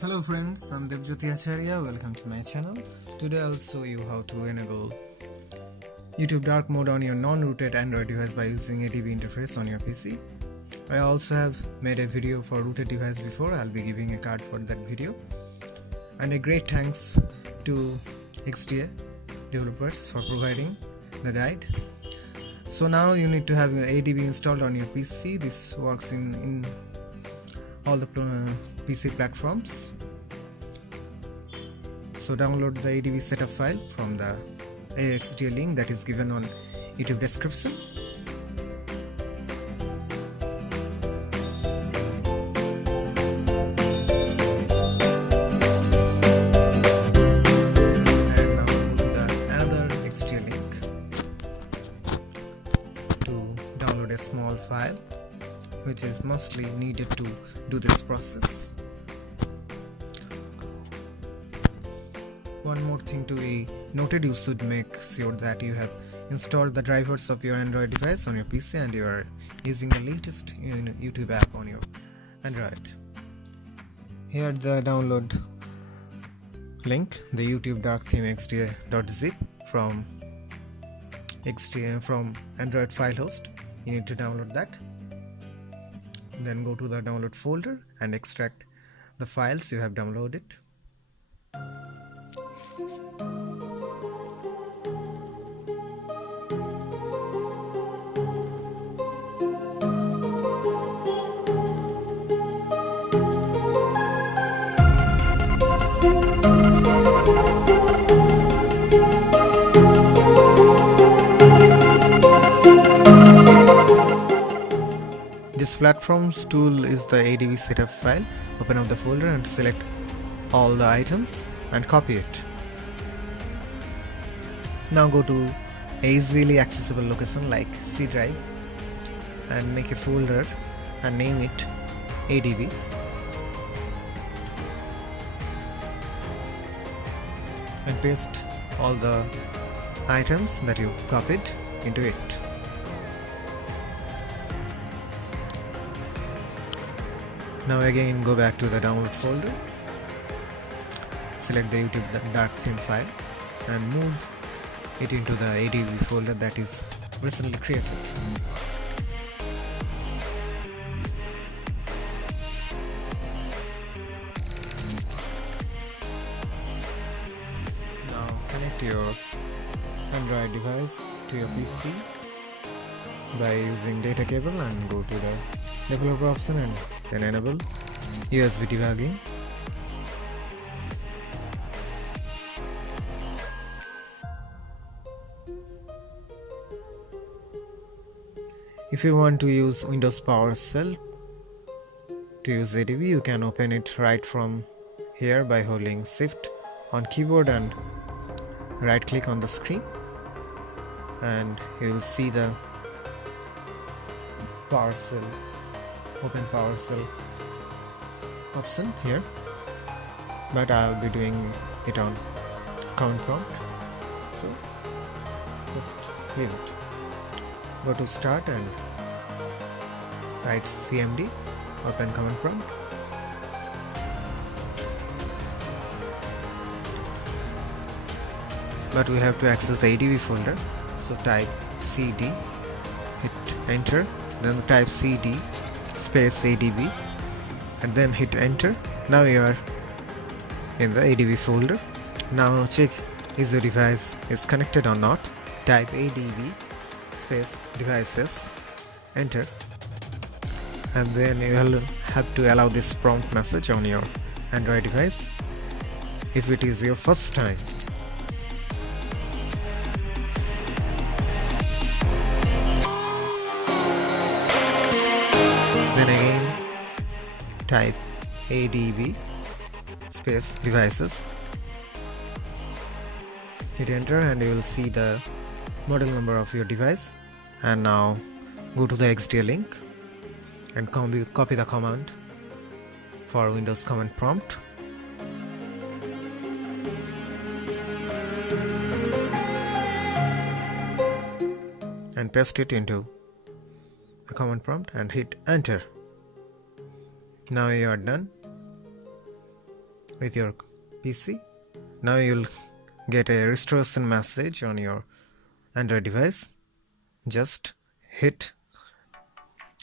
Hello friends, I'm Devjyoti Acharya. Welcome to my channel. Today I'll show you how to enable YouTube dark mode on your non-rooted Android device by using ADB interface on your PC. I also have made a video for rooted device before. I'll be giving a card for that video. And a great thanks to SDA developers for providing the guide. So now you need to have ADB installed on your PC. This works in all the PC platforms. So download the ADB setup file from the SDA link that is given on YouTube description. And now go to the another SDA link to download a small file which is mostly needed to do this process. One more thing to be noted, you should make sure that you have installed the drivers of your Android device on your PC and you are using the latest YouTube app on your Android. Here the download link, the YouTube dark theme xda.zip from Android file host. You need to download that. Then go to the download folder and extract the files you have downloaded. This platform's tool is the ADB setup file. Open up the folder and select all the items and copy it. Now go to a easily accessible location like C drive and make a folder and name it ADB. And paste all the items that you copied into it. Now again go back to the download folder, select the YouTube dark theme file and move it into the ADB folder that is recently created. Now connect your Android device to your PC by using data cable and go to the developer option and then enable USB debugging. If you want to use Windows PowerShell to use ADB, you can open it right from here by holding Shift on keyboard and right click on the screen, and you will see the PowerShell, open PowerShell option here, but I'll be doing it on command prompt, so just leave it. Go to start and write CMD, open command prompt. But we have to access the ADB folder, so type CD, hit enter, then type CD space ADB and then hit enter. Now you are in the ADB folder. Now check is your device is connected or not. Type ADB space devices, enter, and then you will have to allow this prompt message on your Android device if it is your first time. Then again type ADB space devices, hit enter, and you will see the model number of your device. And now go to the XDA link and copy the command for Windows command prompt. And paste it into the command prompt and hit enter. Now you are done. with your PC. Now you'll get a restoration message on your Android device. Just hit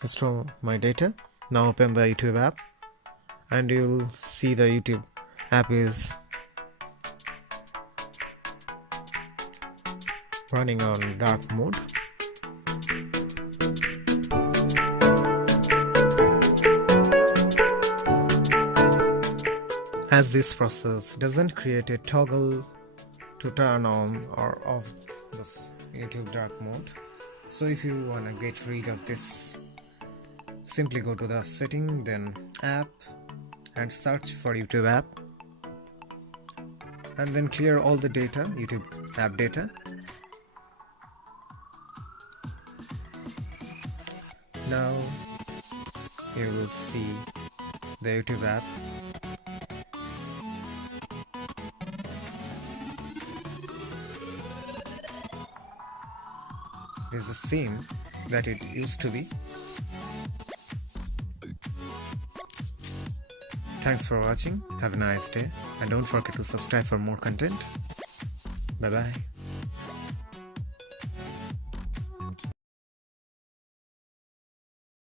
restore my data. Now open the YouTube app and you'll see the YouTube app is running on dark mode. As this process doesn't create a toggle to turn on or off this YouTube dark mode, so if you want to get rid of this, simply go to the setting, then app, and search for YouTube app, and then clear all the data, YouTube app data. Now you will see the YouTube app. It is the same that it used to be. Thanks for watching. Have a nice day and don't forget to subscribe for more content. Bye bye.